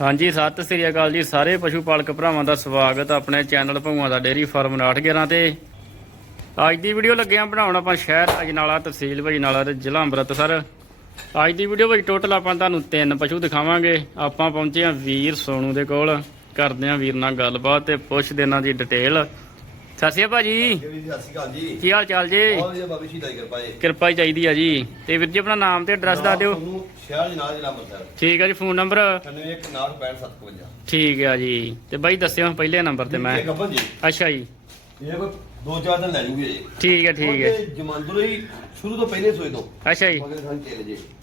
ਹਾਂਜੀ, ਸਤਿ ਸ੍ਰੀ ਅਕਾਲ ਜੀ। ਸਾਰੇ ਪਸ਼ੂ ਪਾਲਕ ਭਰਾਵਾਂ ਦਾ ਸਵਾਗਤ ਆਪਣੇ ਚੈਨਲ ਭਗਵਾਂ ਦਾ ਡੇਰੀ ਫਾਰਮ 911 ਤੇ। ਅੱਜ ਦੀ ਵੀਡੀਓ ਲੱਗਿਆ ਬਣਾਉਣ ਆਪਾਂ ਸ਼ਹਿਰ ਅਜਨਾਲਾ ਤਹਿਸੀਲ ਅਜਨਾਲਾ ਤੇ ਜ਼ਿਲ੍ਹਾ ਅੰਮ੍ਰਿਤਸਰ। ਅੱਜ ਦੀ ਵੀਡੀਓ ਵਿੱਚ ਟੋਟਲ ਆਪਾਂ ਤੁਹਾਨੂੰ ਤਿੰਨ ਪਸ਼ੂ ਦਿਖਾਵਾਂਗੇ। ਆਪਾਂ ਪਹੁੰਚੇ ਆ ਵੀਰ ਸੋਨੂ ਦੇ ਕੋਲ। ਕਰਦੇ ਆ ਵੀਰ ਨਾਲ ਗੱਲਬਾਤ ਤੇ ਪੁੱਛਦੇ ਇਹਨਾਂ ਦੀ ਡਿਟੇਲ ਸਤਿ ਸ਼੍ਰੀ ਅਕਾਲ ਜੀ ਸਤਿ ਸ਼੍ਰੀ ਅਕਾਲ ਜੀ। ਕੀ ਹਾਲ ਚਾਲ ਜੀ? ਬਹੁਤ ਵਧੀਆ ਬਾਬਾ ਜੀ ਦਾ ਕਿਰਪਾ ਹੈ ਕਿਰਪਾ ਹੀ ਚਾਹੀਦੀ ਆ ਜੀ। ਤੇ ਵੀਰ ਜੀ ਆਪਣਾ ਨਾਮ ਤੇ ਐਡਰੈਸ ਦੱਸ ਦਿਓ। ਸ਼ਹਿਰ ਜ਼ਿਲ੍ਹਾ ਅੰਮ੍ਰਿਤਸਰ। ਠੀਕ ਆ ਜੀ ਫੋਨ ਨੰਬਰ 916557 ਠੀਕ ਆ ਜੀ। ਤੇ ਬਾਈ ਦੱਸਿਓ ਪਹਿਲੇ ਨੰਬਰ ਤੇ ਮੈਂ। ਅੱਛਾ ਜੀ। ਇਹ ਕੋਈ ਦੋ ਚਾਰ ਦਿਨ ਲੈ ਜੂਗੇ ਜੀ ਠੀਕ ਹੈ ਠੀਕ ਹੈ। ਜਮਾਂਦਰੋ ਹੀ ਸ਼ੁਰੂ ਤੋਂ ਪਹਿਲੇ ਸੋਏ ਤੋਂ। ਅੱਛਾ ਜੀ। ਮਗਰ ਖਾਨ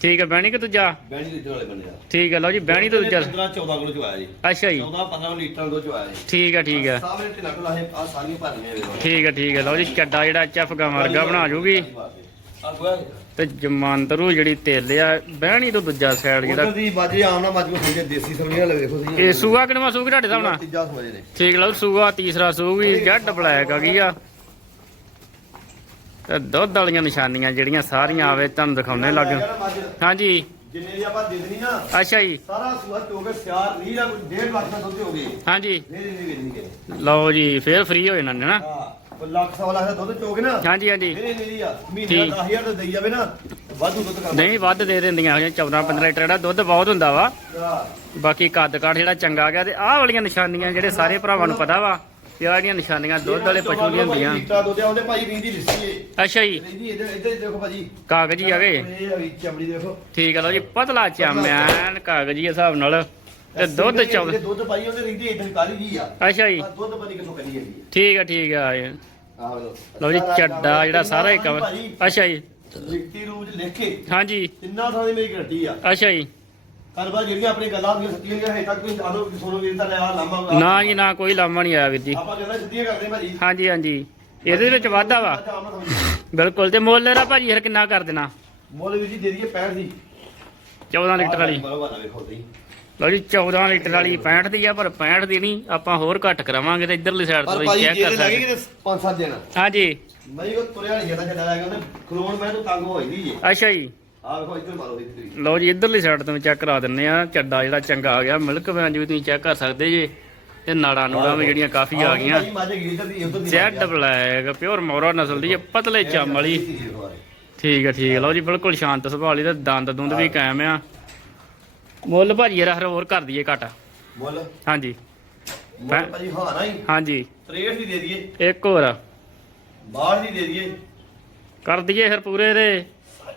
ਠੀਕ ਹੈ ਬਹਿਣੀ ਕਿ ਦੂਜਾ? ਬੈਣੀ ਦੇ ਵਾਲੇ ਬੰਦੇ ਆ ਠੀਕ ਹੈ ਲਓ ਜੀ ਬਹਿਣੀ ਤੋਂ ਦੂਜਾ। 15 14 ਕਿਲੋ ਚ ਆਇਆ ਜੀ। ਅੱਛਾ ਜੀ। 14 15 ਲੀਟਰ ਦੋ ਚ ਆਇਆ ਜੀ। ਠੀਕ ਹੈ ਠੀਕ ਹੈ। ਸਾਹਮਣੇ ਢਿਲਾ ਢੁਲਾ ਹੈ ਆ ਸਾਰੀਆਂ ਭਰਨੀਆਂ ਵੇਖੋ ਠੀਕ ਹੈ ਠੀਕ ਹੈ ਲਓ ਜੀ ਚੱਡਾ ਜਿਹੜਾ ਚੱਫ ਗਾ ਵਰਗਾ ਬਣਾ ਜੂਗੀ। ਆ ਗੋਆ ਤੇ ਜਮਾਂਦਰੂ ਜਿਹੜੀ ਤੇਲ ਆ ਬਹਿਣੀ ਤੋਂ ਦੂਜਾ ਸਾਈਡ ਜਿਹੜਾ ਦੀ ਬਾਜੇ ਆਮ ਨਾ ਮੱਝ ਨੂੰ ਦੇਸੀ ਸਬਜ਼ੀਆਂ ਲੈ ਵੇਖੋ ਸਹੀ ਇਹ ਸੂਆ ਕਿਨਵਾ ਸੂਗੀ ਤੁਹਾਡੇ ਸਾਹਮਣੇ ਤੀਜਾ ਸਮਝੇ ਨੇ ਠੀਕ ਲਓ ਸੂਆ ਤੀਸਰਾ ਸੂਗੀ ਜੱਟ ਬਲੈਕ ਆ ਗਈ ਆ। ਤੇ ਦੁੱਧ ਵਾਲੀਆਂ ਨਿਸ਼ਾਨੀਆਂ ਜਿਹੜੀਆਂ ਸਾਰੀਆਂ ਆਵੇ ਤੁਹਾਨੂੰ ਦਿਖਾਉਣੇ ਲੱਗ ਹਾਂਜੀ। ਜਿੰਨੇ ਦੀ ਆਪਾਂ ਦੇ ਦੇਣੀ ਨਾ ਅੱਛਾ ਜੀ। ਸਾਰਾ ਸੂਆ ਚੋਗੇ ਸਿਆਰ ਰੀਲਾ ਕੋਈ 1.5 ਲੱਖ ਦਾ ਦੁੱਧ ਹੋ ਹਾਂਜੀ। ਇਹਨੇ ਵੇਚਣੀ ਕਿ ਲਓ ਜੀ ਫੇਰ ਫ੍ਰੀ ਹੋ ਜਾਣਾ ਨੇ ਨਾ? ਹਾਂ। ਲੱਖ ਸਵਾ ਲੱਖ ਦਾ ਦੁੱਧ ਚੋਗੇ ਨਾ ਹਾਂਜੀ ਹਾਂਜੀ। ਫੇਰ ਇਹਨੇ ਦੀ ਆ। ਮਹੀਨੇ ਠੀਕ। ਦਾ 10000 ਦਾ ਦੇਈ ਜਾਵੇ ਨਾ ਵਾਧੂ ਦੁੱਧ ਕਰ ਨਹੀਂ ਵੱਧ ਦੇ ਦਿੰਦੀਆਂ ਹੋ 14 15 ਲੀਟਰ ਜਿਹੜਾ ਦੁੱਧ ਬਹੁਤ ਹੁੰਦਾ ਵਾ। ਬਾਕੀ ਕੱਦ ਕਾਠ ਜਿਹੜਾ ਚੰਗਾ ਗਿਆ ਤੇ ਆਹ ਵਾਲੀਆਂ ਨਿਸ਼ਾਨੀਆਂ ਜਿਹੜੇ ਸਾਰੇ ਭਰਾਵਾਂ ਨੂੰ ਪਤਾ ਵਾ ਕਿ ਆਹ ਜਿਹੜੀਆਂ ਨਿਸ਼ਾਨੀਆਂ ਦੁੱਧ ਵਾਲੇ ਪਸ਼ੂ ਦੀਆਂ ਹੁੰਦੀਆਂ। ਲੀਟਰ ਦੁੱਧ ਆਉਂਦੇ ਭਾਈ ਰੀਂਦੀ ਲਿਸੀ ਏ। ਅੱਛਾ ਜੀ। ਰੀਂਦੀ ਇਹਦੇ ਇੱਧਰ ਦੇਖੋ ਭਾਜੀ। ਕਾਗਜ਼ੀ ਆਵੇ ਇਹ ਆ ਵੀ ਚਮੜੀ ਦੇਖੋ। ਠੀਕ ਹੈ ਲਓ ਜੀ ਪਤਲਾ ਚਾਮਿਆਨ ਕਾਗਜ਼ੀ ਹਿਸਾਬ ਨਾਲ। ਤੇ ਦੁੱਧ ਚੌਦ ਦੁੱਧ ਭਾਈ ਉਹਦੇ ਰੀਂਦੀ ਇਦਾਂ ਕਾਲੀ ਜੀ ਆ। ਅੱਛਾ ਜੀ। ਦੁੱਧ ਬਣੀ ਕਿਥੋਂ ਕਰੀ ਜਾਂਦੀ ਠੀਕ ਹੈ ਠੀਕ ਆ ਆਹ ਲੋ ਲਓ ਜੀ ਚੱਡਾ ਜਿਹੜਾ ਸਾਰਾ ਹੀ ਕਵਰ ਅੱਛਾ ਜੀ। ਲਿਖਤੀ ਰੂਪ ਲਿਖ ਹਾਂਜੀ। ਤਿੰਨਾਂ ਥਾਂ ਦੀ ਮੇਰੀ ਗਰੰਟੀ ਆ। ਅੱਛਾ ਜੀ। ਕਰਵਾ ਜਿਹੜੀਆਂ ਆਪਣੀ ਗੱਲਾਂ ਹੁੰਦੀਆਂ ਸੱਚੀਆਂ ਹੁੰਦੀਆਂ ਹਜੇ ਤੱਕ ਕੋਈ ਆਦੋ ਸੋਨੋ ਵੀਰ ਦਾ ਲਾਮਾ ਨਾ ਜੀ ਨਾ ਕੋਈ ਲਾਮਾ ਨਹੀਂ ਆਇਆ ਵੀਰ ਜੀ। ਆਪਾਂ ਗੱਲਾਂ ਸਿੱਧੀਆਂ ਕਰਦੇ ਭਾਜੀ। ਹਾਂਜੀ ਹਾਂਜੀ। ਇਹਦੇ ਵਿੱਚ ਵਾਧਾ ਵਾ। ਬਿਲਕੁਲ ਤੇ ਮੁੱਲ ਇਹਦਾ ਭਾਜੀ ਫਿਰ ਕਿੰਨਾ ਕਰ ਦੇਣਾ? ਮੁੱਲ ਵੀ ਜੀ ਦੇ ਦਈਏ 65 ਦੀ 14 ਲੀਟਰ ਵਾਲੀ। ਲਓ ਜੀ 14 ਲੀਟਰ ਵਾਲੀ 65 ਦੀ ਆ ਪਰ 65 ਦੀ ਨਹੀਂ ਆਪਾਂ ਹੋਰ ਘੱਟ ਕਰਾਵਾਂਗੇ ਤੇ ਇਧਰਲੀ ਸਾਈਡ ਤੋਂ ਭਾਈ ਚੈੱਕ ਕਰ ਸਕਦੇ। ਕਿ 5-7 ਦਿਨ। ਹਾਂਜੀ। ਮੈਂ ਉਹ ਤੁਰਿਆ ਨਹੀਂ ਜਾਂਦਾ ਛੱਡਾ ਲੱਗਾ ਉਹਨੇ ਖਲੋਣ ਮੈਂ ਤੋਂ ਤੰਗ ਜੀ ਅੱਛਾ ਜੀ। ਆ ਵੇਖੋ ਇੱਧਰ ਮਾਰੋ ਇੱਧਰ ਲਓ ਜੀ ਇਧਰਲੀ ਸਾਈਡ ਤੋਂ ਚੈੱਕ ਕਰਾ ਦਿੰਨੇ ਆ। ਚੱਡਾ ਜਿਹੜਾ ਚੰਗਾ ਆ ਗਿਆ ਮਿਲਕ ਵੈਨ ਵੀ ਤੁਸੀਂ ਚੈੱਕ ਕਰ ਸਕਦੇ ਜੇ। ਤੇ ਨਾੜਾ ਨੂੜਾ ਵੀ ਜਿਹੜੀਆਂ ਕਾਫੀ ਆ ਗਈਆਂ। ਜੈਡ ਬਲੈਕ ਪਿਓਰ ਮੋਰਾ ਨਸਲ ਦੀ ਪਤਲੇ ਚਮ ਵਾਲੀ। ਠੀਕ ਹੈ ਠੀਕ ਲਓ ਜੀ ਬਿਲਕੁਲ ਸ਼ਾਂਤ ਸੁਭਾਅ ਵਾਲੀ ਤੇ ਦੰਦ ਦੁੰਦ ਵੀ ਕਾਇਮ ਆ। ਮੁੱਲ ਭਾਜੀ ਫਿਰ ਹੋਰ ਕਰ ਦਈਏ ਘਟ। ਮੁੱਲ? ਹਾਂਜੀ। ਮੁੱਲ ਭਾਜੀ ਹਾਂ ਨਾ ਹੀ ਹਾਂਜੀ। 63 ਦੀ ਦੇ ਦਈਏ। ਇੱਕ ਹੋਰ। 62 ਦੀ ਦੇ ਦਈਏ। ਕਰ ਦਈਏ ਫਿਰ ਪੂਰੇ ਦੇ।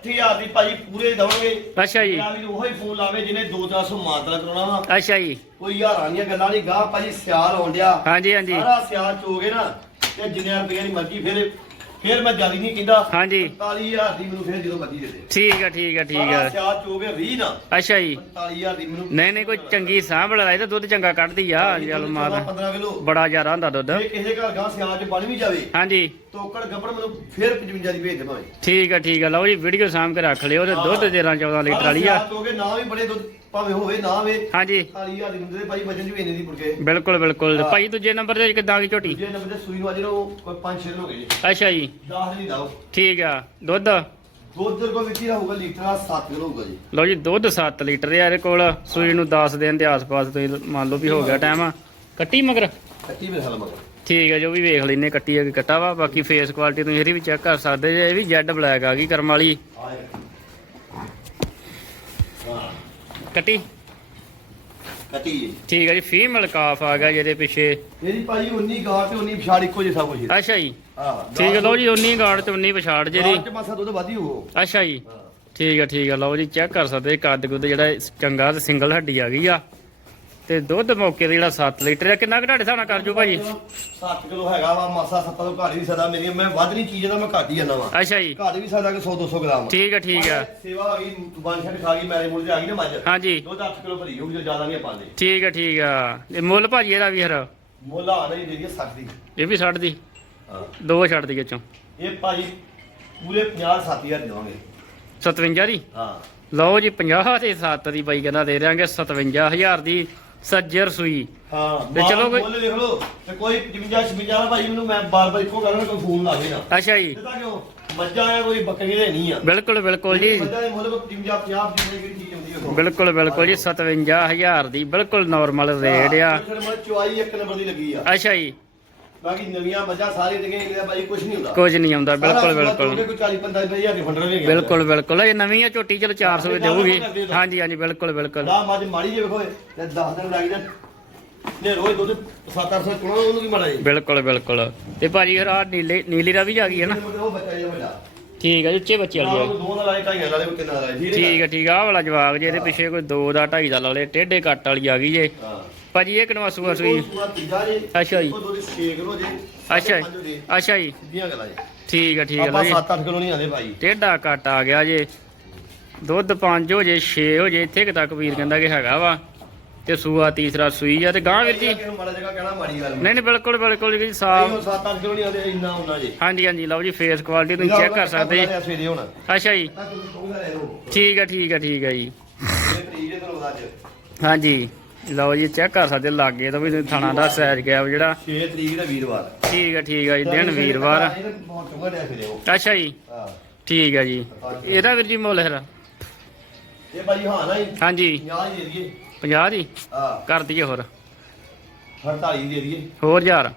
60000 ਦੀ ਭਾਜੀ ਪੂਰੇ ਦਵਾਂਗੇ। ਅੱਛਾ ਜੀ। ਵੀ ਉਹੀ ਫੋਨ ਲਾਵੇ ਜਿਹਨੇ 2-400 ਮਾਤਰਾ ਕਰਾਉਣਾ ਵਾ। ਅੱਛਾ ਜੀ। ਕੋਈ ਹਜ਼ਾਰਾਂ ਦੀਆਂ ਗੱਲਾਂ ਨਹੀਂ ਗਾਹ ਭਾਜੀ ਸਿਆਲ ਹੋਣ ਡਿਆ। ਹਾਂਜੀ ਹਾਂਜੀ। ਸਾਰਾ ਸਿਆਲ ਚੋਗੇ ਨਾ ਤੇ ਜਿੰਨੇ ਰੁਪਏ ਦੀ ਮਰਜ਼ੀ ਫਿਰ ਫਿਰ ਮੈਂ ਜ਼ਿਆਦਾ ਨਹੀਂ ਕਹਿੰਦਾ। ਹਾਂਜੀ। 45000 ਦੀ ਮੈਨੂੰ ਫਿਰ ਜਦੋਂ ਮਰਜ਼ੀ ਦੇ ਦੇ। ਠੀਕ ਹੈ ਠੀਕ ਹੈ ਠੀਕ ਹੈ ਸਿਆਲ ਚੋਗੇ 20 ਨਾ। ਅੱਛਾ ਜੀ। 45000 ਦੀ ਮੈਨੂੰ ਨਹੀਂ ਨਹੀਂ ਕੋਈ ਚੰਗੀ ਸਾਂਭ ਲੜਾਈ ਤਾਂ ਦੁੱਧ ਚੰਗਾ ਕੱਢਦੀ ਆ 15 ਕਿਲੋ। ਬੜਾ ਜ਼ਿਆਦਾ ਹੁੰਦਾ ਦੁੱਧ। ਜੇ ਕਿਸੇ ਘਰ ਗਾਂ ਸਿਆਲ ਚ ਬਣ ਵੀ ਜਾਵੇ ਹਾਂਜੀ। ਤੋਕੜ ਗੱਪੜ ਮੈਨੂੰ ਫਿਰ 55 ਦੀ ਭੇਜ ਦੇ ਭਾਵੇਂ ਠੀਕ ਹੈ ਠੀਕ ਹੈ ਲਓ ਜੀ ਵੀਡੀਓ ਸਾਂਭ ਕੇ ਰੱਖ ਲਿਓ ਤੇ ਦੁੱਧ 13 14 ਲੀਟਰ ਵਾਲੀ ਆ। ਚੋਗੇ ਨਾ ਵੀ ਬੜੇ ਦੁੱਧ। ਭਾਵੇਂ ਹੋਵੇ ਨਾ ਹੋਵੇ ਹਾਂਜੀ। 40000 ਦੀ ਹੁੰਦੇ ਤੇ ਭਾਈ ਵਜਨ ਵੀ ਇੰਨੇ ਦੀ ਪੁੜਕੇ ਬਿਲਕੁਲ ਬਿਲਕੁਲ। ਭਾਈ ਦੂਜੇ ਨੰਬਰ ਤੇ ਕਿੱਦਾਂ ਦੀ ਝੋਟੀ? ਜੇ ਨੰਬਰ ਤੇ ਸੂਈ ਨੂੰ ਅੱਜ ਕੋਈ 5-6 ਹੋ ਗਏ ਜੀ। ਅੱਛਾ ਜੀ। 10 ਨਹੀਂ ਲਾਓ। ਠੀਕ ਆ। ਦੁੱਧ? ਦੁੱਧ ਕੋ ਵਿੱਚ ਹੀ ਹੋਊਗਾ ਲੀਟਰ ਦਾ 7 ਕਿਲੋ ਹੋਊਗਾ ਜੀ। ਲਓ ਜੀ ਦੁੱਧ 7 ਲੀਟਰ ਆ ਇਹਦੇ ਕੋਲ। ਸੂਈ ਨੂੰ 10 ਦਿਨ ਦੇ ਆਸ-ਪਾਸ ਤੁਸੀਂ ਮੰਨ ਲਓ ਵੀ ਹੋ ਗਿਆ ਟਾਈਮ। ਕੱਟੀ ਮਗਰ? ਕੱਟੀ ਮੇਰੇ ਹਾਲ ਮਗਰ। ਠੀਕ ਹੈ ਜੋ ਵੀ ਵੇਖ ਲੈਨੇ ਕੱਟੀ ਆ ਕਿ ਕੱਟਾ ਵਾ। ਬਾਕੀ ਫੇਸ ਕੁਆਲਿਟੀ ਤੁਸੀਂ ਇਹਦੀ ਵੀ ਚੈੱਕ ਕਰ ਸਕਦੇ ਜੇ ਇਹ ਵੀ ਜੈਡ ਬਲੈਕ ਆ ਗਈ ਕਰਮ ਵਾਲੀ। ਕੱਟੀ? ਕੱਟੀ ਜੀ। ਠੀਕ ਹੈ ਜੀ ਫੀਮੇਲ ਕਾਫ ਆ ਗਿਆ ਜਿਹਦੇ ਪਿੱਛੇ। ਇਹਦੀ ਭਾਈ 19 ਗਾਰ ਤੇ 19 ਵਿਛਾੜ ਇੱਕੋ ਜਿਹਾ ਸਭ ਕੁਝ ਅੱਛਾ ਜੀ। ਹਾਂ ਠੀਕ ਹੈ ਲਓ ਜੀ 19 ਗਾੜ ਤੇ 19 ਪਛਾੜ ਜਿਹਦੀ ਤੇ ਮਾਸਾ ਦੁੱਧ ਵਧੀ ਹੋ ਅੱਛਾ ਜੀ। ਠੀਕ ਹੈ ਠੀਕ ਹੈ ਲਓ ਜੀ ਚੈੱਕ ਕਰ ਸਕਦੇ ਕੱਦ ਕੁੱਦ ਜਿਹੜਾ ਚੰਗਾ ਤੇ ਸਿੰਗਲ ਹੱਡੀ ਆ ਗਈ ਆ। ਤੇ ਦੁੱਧ ਮੌਕੇ ਤੇ ਜਿਹੜਾ 7 ਲੀਟਰ ਆ ਕਿੰਨਾ ਘਟਾੜੇ ਸਾਣਾ ਕਰ ਜੂ ਭਾਜੀ? 7 ਕਿਲੋ ਹੈਗਾ ਵਾ ਮਾਸਾ ਸੱਤਾ ਤੋਂ ਘੱਟ ਵੀ ਸਕਦਾ ਮੇਰੀ ਮੈਂ ਵੱਧ ਨਹੀਂ ਚੀਜ਼ ਦਾ ਮੈਂ ਘੱਟ ਹੀ ਜਾਂਦਾ ਵਾ। ਅੱਛਾ ਜੀ। ਘੱਟ ਵੀ ਸਕਦਾ ਕਿ 100 200 ਗ੍ਰਾਮ। ਠੀਕ ਹੈ ਠੀਕ ਹੈ ਸੇਵਾ ਆ ਗਈ ਬਣ ਛੱਡ ਖਾ ਗਈ ਮੈਰੇ ਮੁੱਲ ਤੇ ਆ ਗਈ ਨਾ ਮੱਝ। ਹਾਂਜੀ। ਦੁੱਧ 8 ਕਿਲੋ ਭਰੀ ਹੋਊਗੀ ਜੋ ਜ਼ਿਆਦਾ ਨਹੀਂ ਪਾਉਂਦੇ ਠੀਕ ਹੈ ਠੀਕ ਆ। ਇਹ ਮੁੱਲ ਭਾਜੀ ਇਹਦਾ ਵੀ ਹਰ ਮੁੱਲ ਆ ਨਹੀਂ ਦੇ ਦਈਏ 60 ਦੀ। ਇਹ ਵੀ ਛੱਡ ਦੀ? ਹਾਂ। ਦੋ ਛੱਡ ਦੀ ਚੋਂ। ਇਹ ਭਾਜੀ ਪੂਰੇ 50 7000 ਦੇਵਾਂਗੇ। 57 ਦੀ? ਹਾਂ। ਲਓ ਜੀ 50 ਤੇ 7 ਦੀ ਬਾਈ ਕਹਿੰਦਾ ਦੇ ਦਿਆਂਗੇ 57000 ਦੀ ਸੱਜਰ ਸੂਈ। ਹਾਂ ਤੇ ਚਲੋ ਕੋਈ- ਮੁੱਲ ਵੇਖ ਲਓ ਤੇ ਕੋਈ 55 56 ਵਾਲਾ ਭਾਈ ਮੈਨੂੰ ਮੈਂ ਬਾਰ ਬਾਰ ਇੱਕੋ ਕਰਾਂ ਕੋਈ ਫੋਨ ਲਾ ਦੇਣਾ। ਅੱਛਾ ਜੀ। ਪਤਾ ਕਿਉਂ? ਮੱਝਾਂ ਆ ਕੋਈ ਬੱਕਰੀ ਦੇ ਨਹੀਂ ਆ। ਬਿਲਕੁਲ ਬਿਲਕੁਲ ਜੀ। ਮੱਝਾਂ ਦੇ ਮੁੱਲ ਕੋ 50 50 ਦੀ ਕਿਹੜੀ ਚੀਜ਼ ਹੁੰਦੀ ਹੈ ਬਿਲਕੁਲ ਬਿਲਕੁਲ ਜੀ 57000 ਦੀ ਬਿਲਕੁਲ ਨਾਰਮਲ ਰੇਟ ਆ। ਚੁਆਈ ਇੱਕ ਨੰਬਰ ਦੀ ਲੱਗੀ ਆ। ਅੱਛਾ ਜੀ। ਬਾਕੀ ਨਵੀਆਂ ਮੱਝਾਂ ਸਾਰੇ ਜਿਹੜੇ ਇਹਦਾ ਭਾਈ ਕੁਝ ਨਹੀਂ ਹੁੰਦਾ। ਕੁਝ ਨਹੀਂ ਆਉਂਦਾ ਬਿਲਕੁਲ ਬਿਲਕੁਲ। ਕੋਈ 40 45 ਹਜ਼ਾਰ ਦੇ ਫੰਡਰ ਵੀ ਹੈਗੇ ਬਿਲਕੁਲ ਬਿਲਕੁਲ। ਇਹ ਨਵੀਂ ਆ ਝੋਟੀ ਚਲੋ 400 ਦੀ ਦੇਊਗੀ। ਹਾਂਜੀ ਹਾਂਜੀ ਬਿਲਕੁਲ ਬਿਲਕੁਲ। ਦਾ ਮੱਝ ਮਾੜੀ ਜੇ ਵੇਖੋ ਤੇ 10 ਦਿਨ ਲੱਗ ਜਾਣ। ਨੇ ਰੋਜ਼ ਦੁੱਧ 7-800 ਚੁਣਾ ਉਹਨੂੰ ਕੀ ਮਾੜਾ ਜੀ ਬਿਲਕੁਲ ਬਿਲਕੁਲ। ਤੇ ਭਾਜੀ ਫਿਰ ਆ ਨੀਲੇ ਨੀਲੀ ਰਾਵੀ ਆ ਗਈ ਹੈ ਨਾ? ਉਹ ਬੱਚਾ ਜਿਹਾ ਵੱਡਾ। ਠੀਕ ਹੈ ਉੱਚੇ ਬੱਚੇ ਵਾਲੀ ਆ ਦੋ ਦਾ ਲਾਏ ਢਾਈਆਂ ਵਾਲੇ ਕਿੰਨਾ ਲਾਏ ਠੀਕ ਠੀਕ ਹੈ ਠੀਕ ਆ ਆਹ ਵਾਲਾ ਜਵਾਗ ਜੇ ਇਹਦੇ ਪਿੱਛੇ ਕੋਈ 2 ਦਾ 2.5 ਦਾ ਲਾ ਲੇ ਟੇਢੇ ਕੱਟ ਵਾਲੀ ਆ ਗਈ ਜੇ। ਭਾਜੀ ਇਹ ਕਿਨਵਾ ਸੂਆ ਸੂਈ? ਉਹ ਸੂਆ ਤੀਜਾ ਜੀ। ਅੱਛਾ ਜੀ। ਉਹ ਦੋ ਦੇ 6 ਕਿਲੋ ਜੇ ਅੱਛਾ ਜੀ। ਅੱਛਾ ਜੀ। ਸਿੱਧੀਆਂ ਗੱਲਾਂ ਜੀ। ਠੀਕ ਹੈ ਠੀਕ ਹੈ ਆਪਾਂ ਲਓ ਜੀ 7-8 ਕਿਲੋ ਨਹੀਂ ਆਂਦੇ ਭਾਈ। ਟੇਢਾ ਕੱਟ ਆ ਗਿਆ ਜੇ। ਦੁੱਧ 5 ਹੋ ਜੇ 6 ਹੋ ਜੇ ਇੱਥੇ ਕਿ ਤੱਕ ਵੀਰ ਕਹਿੰਦਾ ਕਿ ਹੈਗਾ ਵਾ। ਤੇ ਸੂਆ ਤੀਸਰਾ ਸੂਈ ਆ ਤੇ ਗਾਂ ਵੀਰ ਜੀ। ਨਹੀਂ ਨਹੀਂ ਬਿਲਕੁਲ ਬਿਲਕੁਲ ਜੀ ਸਾਫ਼। ਉਹ 7-8 ਕਿਲੋ ਨਹੀਂ ਆਂਦੇ ਇੰਨਾ ਉਹਨਾਂ ਜੀ। ਹਾਂਜੀ ਹਾਂਜੀ ਲਓ ਜੀ ਫੇਸ ਕੁਆਲਿਟੀ ਤੁਸੀਂ ਚੈੱਕ ਕਰ ਸਕਦੇ। ਅੱਛਾ ਜੀ। ਠੀਕ ਹੈ ਠੀਕ ਹੈ ਠੀਕ ਹੈ ਜੀ। ਹਾਂਜੀ। ਲਓ ਜੀ ਚੈੱਕ ਕਰ ਸਕਦੇ ਲਾਗੇ ਤੋਂ ਵੀ ਥਾਣਾ ਦਾ ਸਾਈਜ਼ ਗਿਆ ਜਿਹੜਾ। 6 ਤਰੀਕ ਦਾ ਵੀਰਵਾਰ। ਠੀਕ ਹੈ ਠੀਕ ਹੈ ਜੀ ਦਿਨ ਵੀਰਵਾਰ। ਫਿਰ ਅੱਛਾ ਜੀ। ਹਾਂ। ਠੀਕ ਹੈ ਜੀ। ਇਹਦਾ ਵੀਰ ਜੀ ਮੁੱਲ ਹੈ ਇਹ ਭਾਈ ਹਾਂ ਨਾ ਜੀ। ਹਾਂਜੀ। 50 ਹੀ ਦੇ ਦਈਏ। 50 ਦੀ? ਹਾਂ। ਕਰ ਦਈਏ ਹੋਰ। 48 ਦੇ ਦਈਏ। ਹੋਰ ਹਜ਼ਾਰ।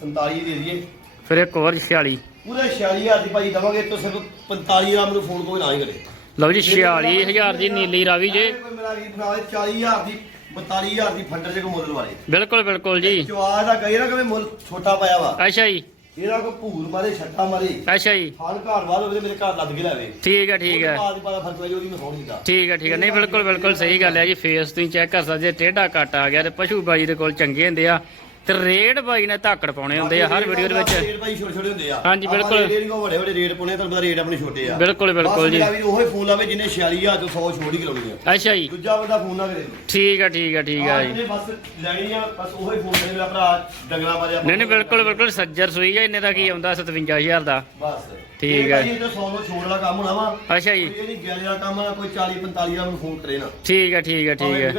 47 ਦੇ ਦਈਏ। ਫਿਰ ਇੱਕ ਹੋਰ 46 ਪੂਰੇ 46000 ਦੀ ਭਾਈ ਦਵਾਂਗੇ ਤਾਂ ਸਿਰਫ 45 ਰਾਮ ਨੂੰ ਫੋਨ ਕੋਈ ਨਾ ਹੀ ਕਰੇ ਲਓ ਜੀ 46000 ਦੀ ਨੀਲੀ ਰਾਵੀ ਜੇ। ਕੋਈ ਮੇਰਾ ਵੀ ਬਣਾਵੇ 40000 ਦੀ 42000 ਦੀ ਫੰਡਰ ਜੇ ਕੋ ਮੁੱਲ ਵਾਲੇ। ਬਿਲਕੁਲ ਬਿਲਕੁਲ ਜੀ। ਚਵਾ ਦਾ ਕਹੀ ਨਾ ਕਿ ਮੁੱਲ ਛੋਟਾ ਪਾਇਆ ਵਾ। ਅੱਛਾ ਜੀ। ਇਹਦਾ ਕੋ ਭੂਰ ਮਾਰੇ ਛੱਟਾ ਮਾਰੇ। ਅੱਛਾ ਜੀ। ਖਾਨ ਘਰ ਬਾਅਦ ਉਹਦੇ ਮੇਰੇ ਘਰ ਲੱਗ ਕੇ ਲਾਵੇ ਠੀਕ ਹੈ ਠੀਕ ਹੈ ਬਾਅਦ ਪਤਾ ਫ਼ਰਕ ਪੈ ਉਹਦੀ ਮੈਂ ਸੌਣ ਕੀਤਾ। ਠੀਕ ਹੈ ਠੀਕ ਹੈ ਨਹੀਂ ਬਿਲਕੁਲ ਬਿਲਕੁਲ ਸਹੀ ਗੱਲ ਹੈ ਜੀ। ਫੇਸ ਤੁਸੀਂ ਚੈੱਕ ਕਰ ਸਕਦੇ ਜੇ ਟੇਢਾ ਕੱਟ ਆ ਗਿਆ ਤੇ ਪਸ਼ੂ ਬਾਈ ਦੇ ਕੋਲ ਚੰਗੇ ਹੁੰਦੇ ਆ। ਤੇ ਰੇਡ ਬਾਈ ਨੇ ਧਾਕੜ ਪਾਉਣੇ ਹੁੰਦੇ ਆ ਹਰ ਵੀਡੀਓ ਦੇ ਵਿੱਚ। ਰੇਟ ਭਾਈ ਛੋਟੇ ਛੋਟੇ ਹੁੰਦੇ ਆ। ਹਾਂਜੀ, ਬਿਲਕੁਲ। ਰੇਟ ਨਹੀਂ ਵੱਡੇ ਵੱਡੇ ਰੇਟ ਪਾਉਣੇ ਤੁਹਾਨੂੰ ਪਤਾ ਰੇਟ ਆਪਣੇ ਛੋਟੇ ਆ। ਬਿਲਕੁਲ ਬਿਲਕੁਲ ਜੀ। ਵੀ ਉਹੀ ਫੋਨ ਲਾਵੇ ਜਿਹਨੇ 46000 ਤੋਂ 100 ਛੋੜ ਹੀ ਕਰਾਉਣੀ ਆ। ਅੱਛਾ ਜੀ। ਦੂਜਾ ਬੰਦਾ ਫੋਨ ਨਾ ਕਰੇ। ਠੀਕ ਹੈ ਠੀਕ ਹੈ ਠੀਕ ਹੈ ਜੀ। ਬਸ ਲੈਣੀ ਆ ਬਸ ਉਹੀ ਫੋਨ ਕਰੇ ਮੇਰਾ ਭਰਾ ਡੰਗਰਾ ਮਾਰਿਆ ਨਹੀਂ ਨਹੀਂ ਬਿਲਕੁਲ ਬਿਲਕੁਲ ਸੱਜਰ ਸੂਈ ਹੈ ਇੰਨੇ ਦਾ ਕੀ ਆਉਂਦਾ 57000 ਦਾ। ਬਸ। ਠੀਕ ਹੈ। ਇਹ ਤਾਂ 100 ਨੂੰ ਛੋੜ ਵਾਲਾ ਕੰਮ ਹੋਣਾ ਵਾ ਅੱਛਾ ਜੀ। ਇਹ ਨਹੀਂ ਗਿਆਲੇ ਵਾਲਾ ਕੰਮ ਆ ਕੋਈ 40 45 ਦਾ ਮੈਨੂੰ ਫੋਨ ਕਰੇ ਨਾ। ਠੀਕ ਹੈ ਠੀਕ ਹੈ ਠੀਕ ਹੈ।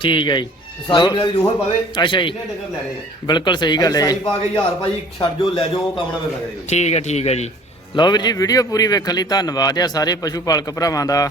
ਠੀਕ ਹੈ ਜੀ। ਸਾਈ ਮੇਰਾ ਵੀ ਰੋਹ ਪਾਵੇ ਅੱਛਾ ਜੀ। ਡੰਗਰ ਲੈਣੇ ਆ? ਬਿਲਕੁਲ ਸਹੀ ਗੱਲ ਹੈ ਸਾਈ ਜੀ ਪਾ ਕੇ ਹਜ਼ਾਰ ਭਾਜੀ ਛੱਡ ਜੋ ਲੈ ਜਾਓ ਕੰਮ ਨਾ ਮੇਰਾ ਕਰੇ। ਠੀਕ ਹੈ ਠੀਕ ਹੈ ਜੀ। ਲਓ ਵੀਰ ਜੀ ਵੀਡੀਓ ਪੂਰੀ ਵੇਖਣ ਲਈ ਧੰਨਵਾਦ ਆ ਸਾਰੇ ਪਸ਼ੂ ਪਾਲਕ ਭਰਾਵਾਂ ਦਾ।